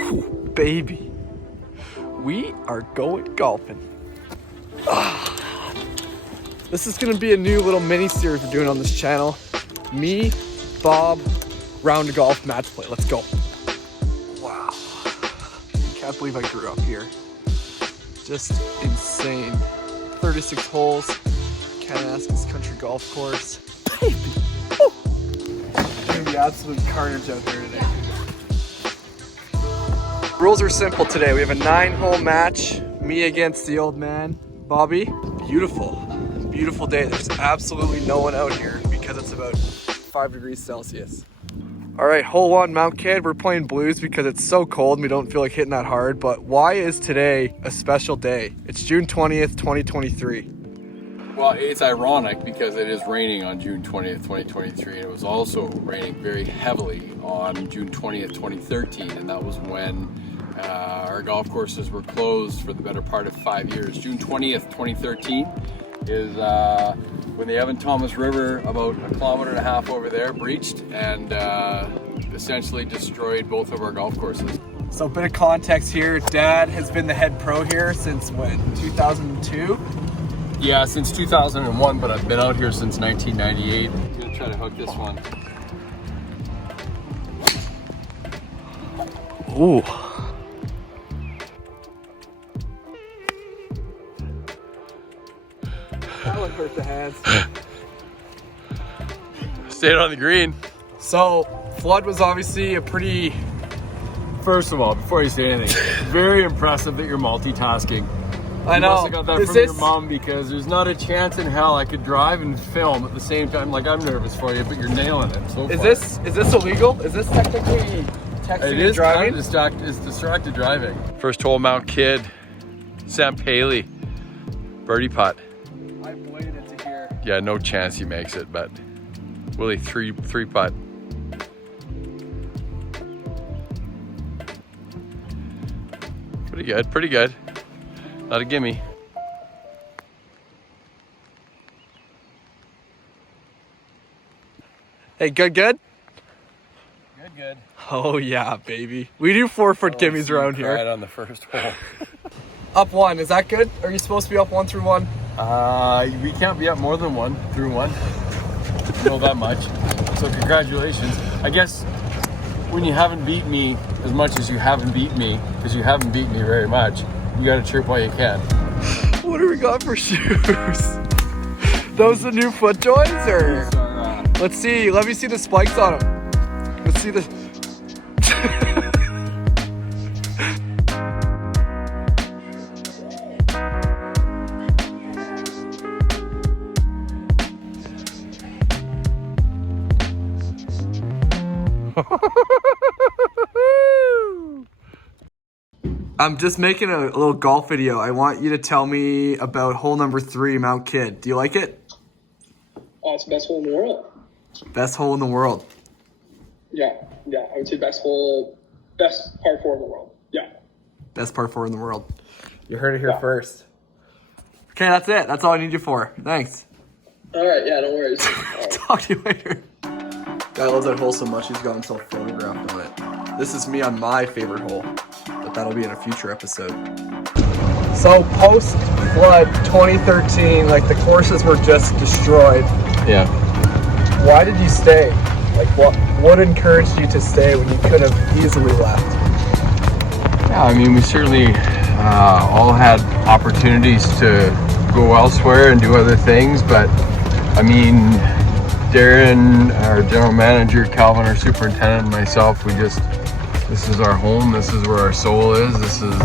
Ooh, baby. We are going golfing. This is gonna be a new little mini series we're doing on this channel. Me, Bob, round of golf, match play. Let's go. Wow. Can't believe I grew up here. Just insane. 36 holes, Kananaskis Country Golf Course. Baby. Woo. It's gonna be absolute carnage out there today. Rules are simple today. We have a 9-hole match. Me against the old man, Bobby. Beautiful, beautiful day. There's absolutely no one out here because it's about 5 degrees Celsius. All right, hole 1, Mount Kidd. We're playing blues because it's so cold and we don't feel like hitting that hard. But why is today a special day? It's June 20th, 2023. Well, it's ironic because it is raining on June 20th, 2023. And it was also raining very heavily on June 20th, 2013. And that was when our golf courses were closed for the better part of 5 years. June 20th, 2013 is when the Evan Thomas River, about 1.5 kilometers over there, breached and essentially destroyed both of our golf courses. So a bit of context here. Dad has been the head pro here since when, 2002? Yeah, since 2001, but I've been out here since 1998. I'm gonna try to hook this one. Ooh. That would hurt the hands. Stayed on the green. So, flood was obviously a pretty... First of all, before you say anything, very impressive that you're multitasking. I know. You must have got that from your mom, because there's not a chance in hell I could drive and film at the same time. Like, I'm nervous for you, but you're nailing it so far. Is this illegal? Is this technically texting and driving? It's distracted driving. First hole, Mount Kidd, Sam Paley, birdie putt. I bladed it to here. Yeah, no chance he makes it, but Willie three putt. Pretty good, pretty good. Not a gimme. Hey, good? Good. Oh yeah, baby. We do 4-foot gimmies around here. Right on the first hole. Up 1, is that good? Are you supposed to be up 1 through 1? We can't be up more than 1 through 1. Know that much. So congratulations. I guess when you haven't beat me as much as you haven't beat me, because you haven't beat me very much, you gotta chirp while you can. What do we got for shoes? Those the new foot joints, or? Let's see. Let me see the spikes on them. Let's see the. I'm just making a little golf video. I want you to tell me about hole number 3, Mount Kidd. Do you like it? Oh, it's the best hole in the world. Best hole in the world. Yeah, I would say best par 4 in the world. Yeah. Best par 4 in the world. You heard it here first. Okay, that's it. That's all I need you for. Thanks. All right, yeah, no worries. Talk to you later. Guy loves that hole so much he's got himself photographed on it. This is me on my favorite hole, but that'll be in a future episode. So post-flood 2013, like the courses were just destroyed. Yeah. Why did you stay? Like what encouraged you to stay when you could have easily left? Yeah, I mean, we certainly all had opportunities to go elsewhere and do other things, but I mean, Darren, our general manager, Calvin, our superintendent, and myself, this is our home, this is where our soul is, this is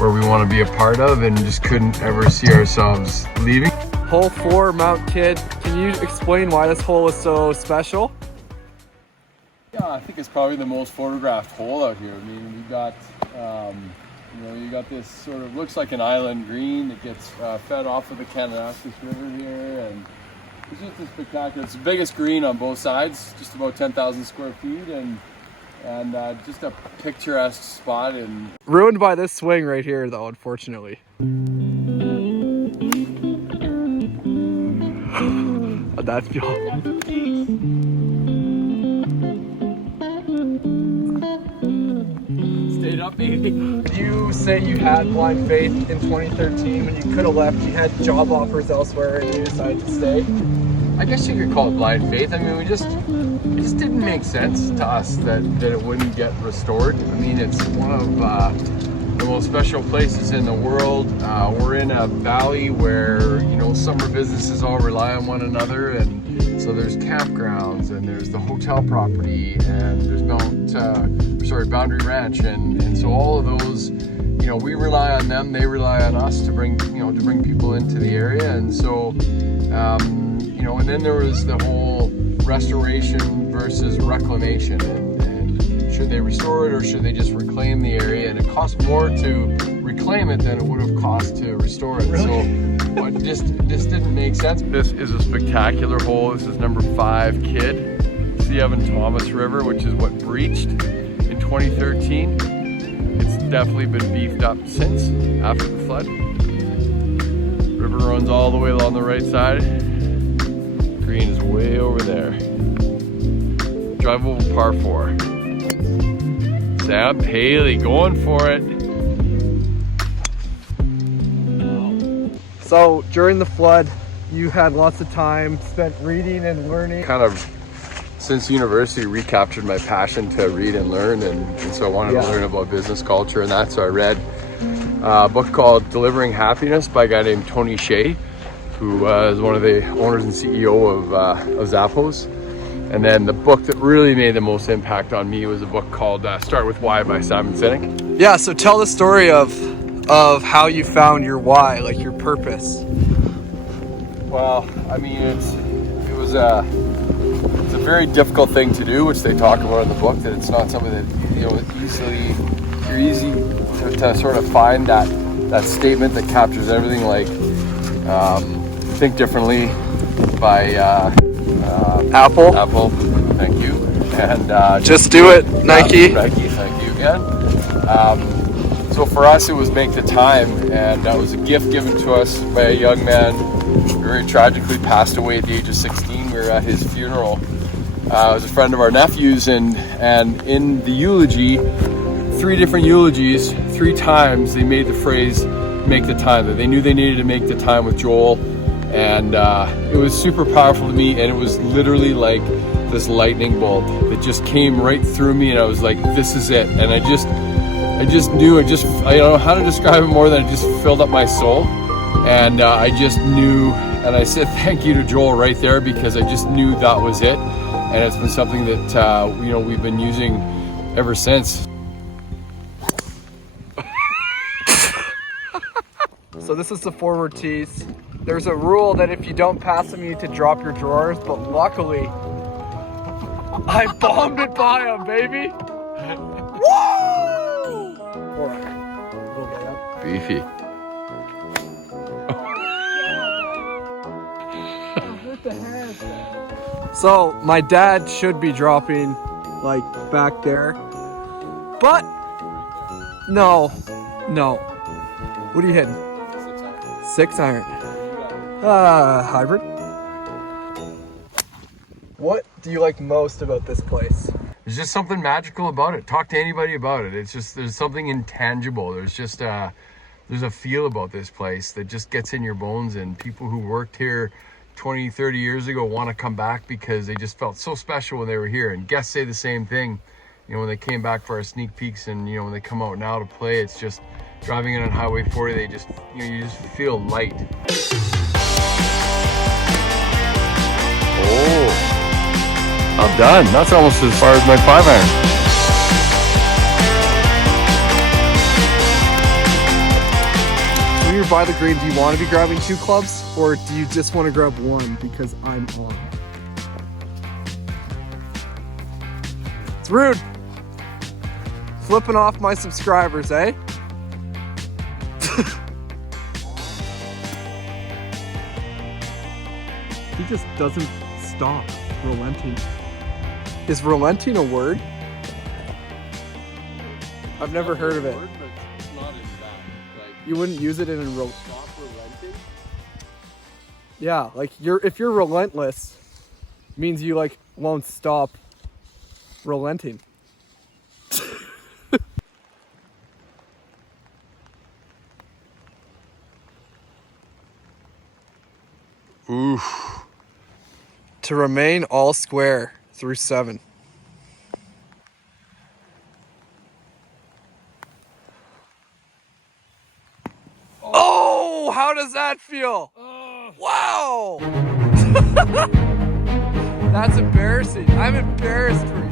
where we want to be a part of, and just couldn't ever see ourselves leaving. Hole 4, Mount Kidd. Can you explain why this hole is so special? Yeah, I think it's probably the most photographed hole out here. I mean, we got, you got this sort of, looks like an island green that gets fed off of the Kananaskis River here, and it's just a spectacular. It's the biggest green on both sides, just about 10,000 square feet, and just a picturesque spot. And ruined by this swing right here, though, unfortunately. That's feel. Stay straight up, baby. You say you had blind faith in 2013 when you could have left. You had job offers elsewhere and you decided to stay. I guess you could call it blind faith. I mean, it just didn't make sense to us that it wouldn't get restored. I mean, it's one of the most special places in the world. We're in a valley where, you know, summer businesses all rely on one another, and so there's campgrounds, and there's the hotel property, and there's Boundary Ranch, and so all of those, you know, we rely on them, they rely on us to bring people into the area, and so, you know, and then there was the whole restoration versus reclamation, and should they restore it or should they just reclaim the area? And it cost more to reclaim it than it would have cost to restore it. Really? So it just didn't make sense. This is a spectacular hole. This is number 5 Kid. It's the Evan Thomas River, which is what breached in 2013. It's definitely been beefed up since, after the flood. River runs all the way along the right side. Green is way over there. Drivable par 4. Sam Paley going for it. So during the flood, you had lots of time spent reading and learning. Kind of, since university, recaptured my passion to read and learn, and so I wanted to learn about business culture and that. So I read a book called Delivering Happiness by a guy named Tony Hsieh, who is one of the owners and CEO of Zappos. And then the book that really made the most impact on me was a book called Start With Why by Simon Sinek. Yeah, so tell the story of how you found your why, like your purpose. Well, I mean, it's a very difficult thing to do, which they talk about in the book, that it's not something that, you know, you're easy to sort of find that statement that captures everything, like Think Differently by Apple, thank you, and Just Do It, Nike, thank you again. So for us, it was Make the Time, and that was a gift given to us by a young man who very tragically passed away at the age of 16. We were at his funeral. It was a friend of our nephew's, and in the eulogy, 3 different eulogies, 3 times they made the phrase "make the time," that they knew they needed to make the time with Joel. And it was super powerful to me, and it was literally like this lightning bolt that just came right through me, and I was like, this is it. And I just knew, I don't know how to describe it more than it just filled up my soul. And I just knew, and I said thank you to Joel right there, because I just knew that was it. And it's been something that you know, we've been using ever since. So this is the forward tees. There's a rule that if you don't pass them, you need to drop your drawers, but luckily, I bombed it by him, baby! Woo! Beefy. So my dad should be dropping like back there, but no. What are you hitting? 6 iron. Hybrid. What do you like most about this place? There's just something magical about it. Talk to anybody about it. It's just, there's something intangible. There's just there's a feel about this place that just gets in your bones, and people who worked here 20, 30 years ago want to come back because they just felt so special when they were here. And guests say the same thing, you know, when they came back for our sneak peeks, and, you know, when they come out now to play, it's just driving in on Highway 40, they just, you know, you just feel light. Oh, I'm done. That's almost as far as my 5-iron. When you're by the green, do you want to be grabbing 2 clubs, or do you just want to grab 1 because I'm on? It's rude. Flipping off my subscribers, eh? He just doesn't stop relenting. Is relenting a word? I've never heard of it. It's not as bad. Like, You wouldn't use it in a stop relenting. Yeah, like if you're relentless, means you like won't stop relenting. Oof. To remain all square through 7. Oh, how does that feel? Wow. That's embarrassing. I'm embarrassed for you.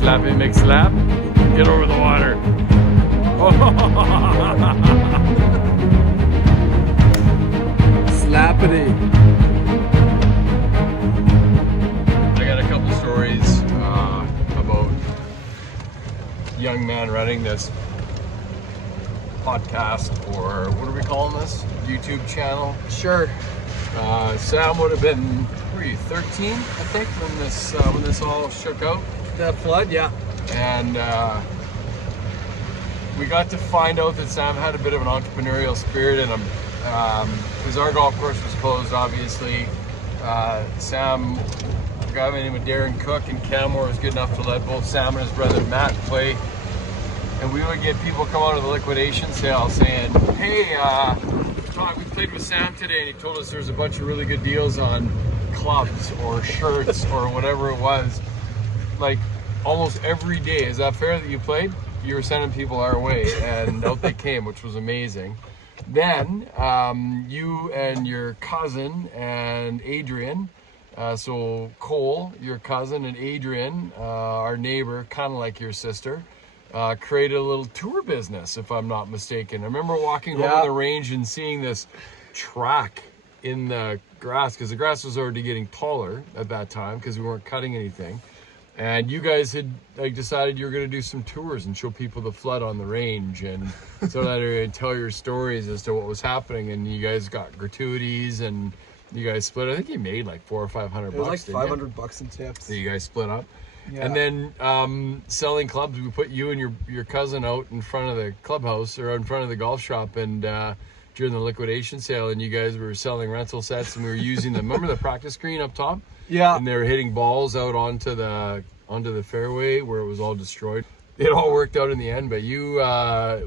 Slappy McSlap, get over the water. Slappity. I got a couple stories about a young man running this podcast, or what are we calling this? YouTube channel. Sure. Sam would have been, what were you, 13, I think, when this all shook out. That flood, yeah. And we got to find out that Sam had a bit of an entrepreneurial spirit in him. Because our golf course was closed, obviously. Sam, a guy by the name of Darren Cook in Canmore, was good enough to let both Sam and his brother Matt play. And we would get people come out of the liquidation sale saying, hey, we played with Sam today, and he told us there's a bunch of really good deals on clubs or shirts or whatever it was. Like almost every day. Is that fair that you played? You were sending people our way, and out they came, which was amazing. Then you and your cousin and Adrian, so Cole, your cousin, and Adrian, our neighbor, kind of like your sister, created a little tour business, if I'm not mistaken. I remember walking over the range and seeing this track in the grass, because the grass was already getting taller at that time because we weren't cutting anything. And you guys had decided you were going to do some tours and show people the flood on the range and so that area and tell your stories as to what was happening. And you guys got gratuities and you guys split. I think you made like $400 or $500. It was like $500 in tips. So you guys split up. Yeah. And then selling clubs, we put you and your cousin out in front of the clubhouse or in front of the golf shop and during the liquidation sale, and you guys were selling rental sets and we were using them. Remember the practice green up top? Yeah. And they were hitting balls out onto the fairway where it was all destroyed. It all worked out in the end, but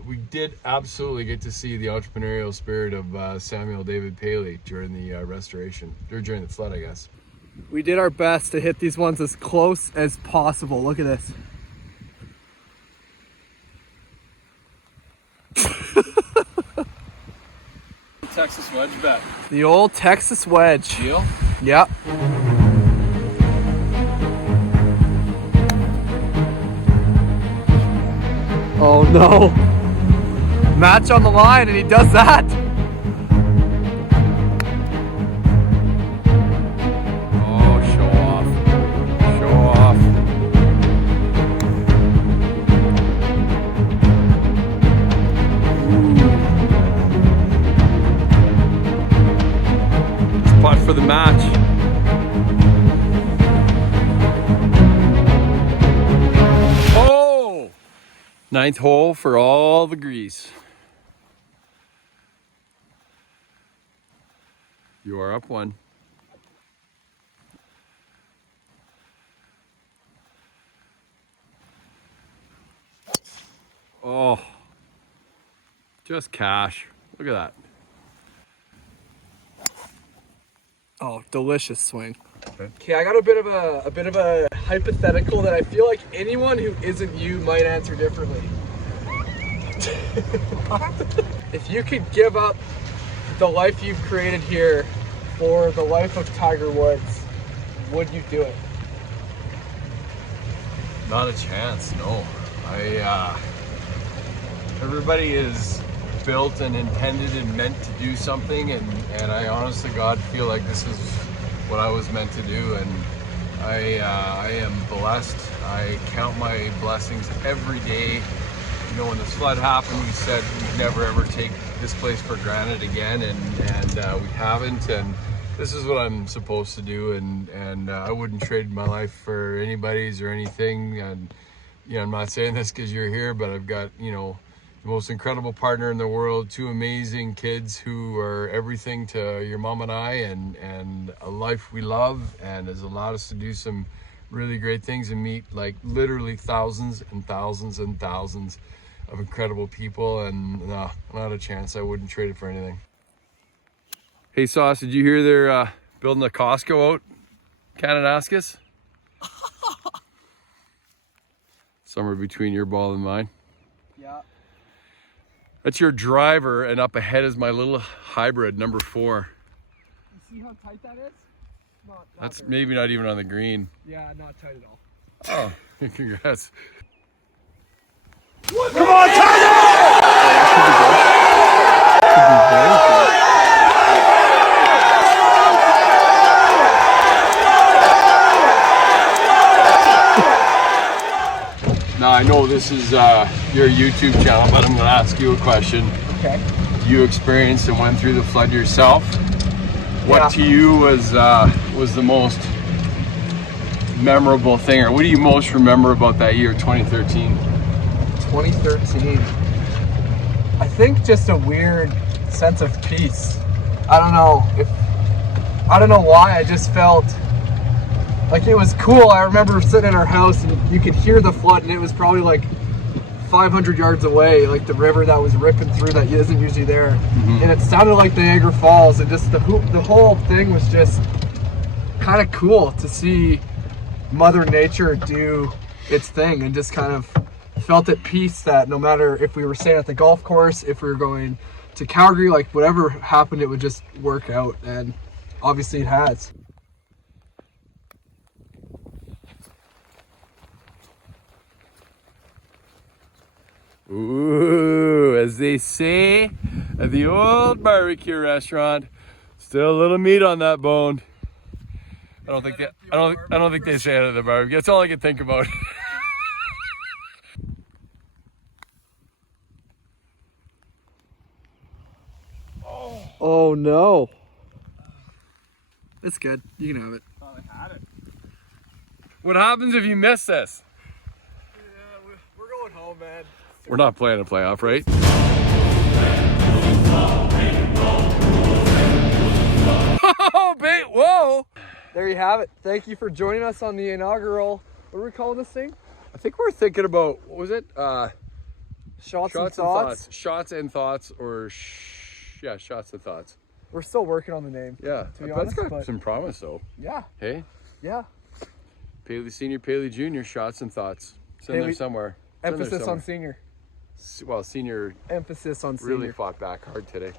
we did absolutely get to see the entrepreneurial spirit of Samuel David Paley during the restoration, or during the flood, I guess. We did our best to hit these ones as close as possible. Look at this. Texas wedge bet. The old Texas wedge. Deal? Yep. Oh no. Match on the line and he does that. Oh, show off. Show off. Spot for the match. Oh! 9th hole for all the grease. You are up 1. Oh, just cash. Look at that. Oh, delicious swing. Okay, I got a bit of a hypothetical that I feel like anyone who isn't you might answer differently. If you could give up the life you've created here for the life of Tiger Woods, would you do it? Not a chance, no. Everybody is built and intended and meant to do something, and I honest to God feel like this is what I was meant to do, and I am blessed. I count my blessings every day. You know, when this flood happened, we said we'd never ever take this place for granted again, and we haven't, and this is what I'm supposed to do, and I wouldn't trade my life for anybody's or anything. And you know, I'm not saying this because you're here, but I've got, you know, the most incredible partner in the world, two amazing kids who are everything to your mom and I, and a life we love, and has allowed us to do some really great things and meet like literally thousands and thousands and thousands of incredible people. And no, not a chance. I wouldn't trade it for anything. Hey Sauce, did you hear they're building a Costco out Kananaskis? Somewhere between your ball and mine. Yeah. That's your driver, and up ahead is my little hybrid, number 4. You see how tight that is? Not That's very maybe not even on the green. Yeah, not tight at all. Oh, congrats. Come on, Now I know this is your YouTube channel, but I'm going to ask you a question. Okay. You experienced and went through the flood yourself. What Yeah. to you was the most memorable thing, or what do you most remember about that year, 2013? 2013. I think just a weird sense of peace. I don't know why, I just felt like it was cool. I remember sitting in our house and you could hear the flood, and it was probably like 500 yards away, like the river that was ripping through that isn't usually there. Mm-hmm. And it sounded like Niagara Falls, and just the whole thing was just kind of cool to see Mother Nature do its thing, and just kind of felt at peace that no matter if we were staying at the golf course, if we were going to Calgary, like whatever happened, it would just work out, and obviously it has. Ooh, as they say at the old barbecue restaurant, still a little meat on that bone. I don't think they say it at the barbecue. That's all I can think about. Oh no. It's good. You can have it. Thought I had it. What happens if you miss this? Yeah, we're going home, man. We're not playing a playoff, right? Oh, bait! Whoa! There you have it. Thank you for joining us on the inaugural, what are we calling this thing? I think we're thinking about, what was it? Shots and thoughts. Shots and thoughts, or yeah, shots and thoughts. We're still working on the name. Yeah, To be that's honest, got but some promise though. yeah, Hey, yeah. Paley Senior, Paley Junior, shots and thoughts. It's in there Paley- somewhere. It's in there Emphasis on somewhere. senior. Well, Senior Emphasis on senior. really fought back hard today.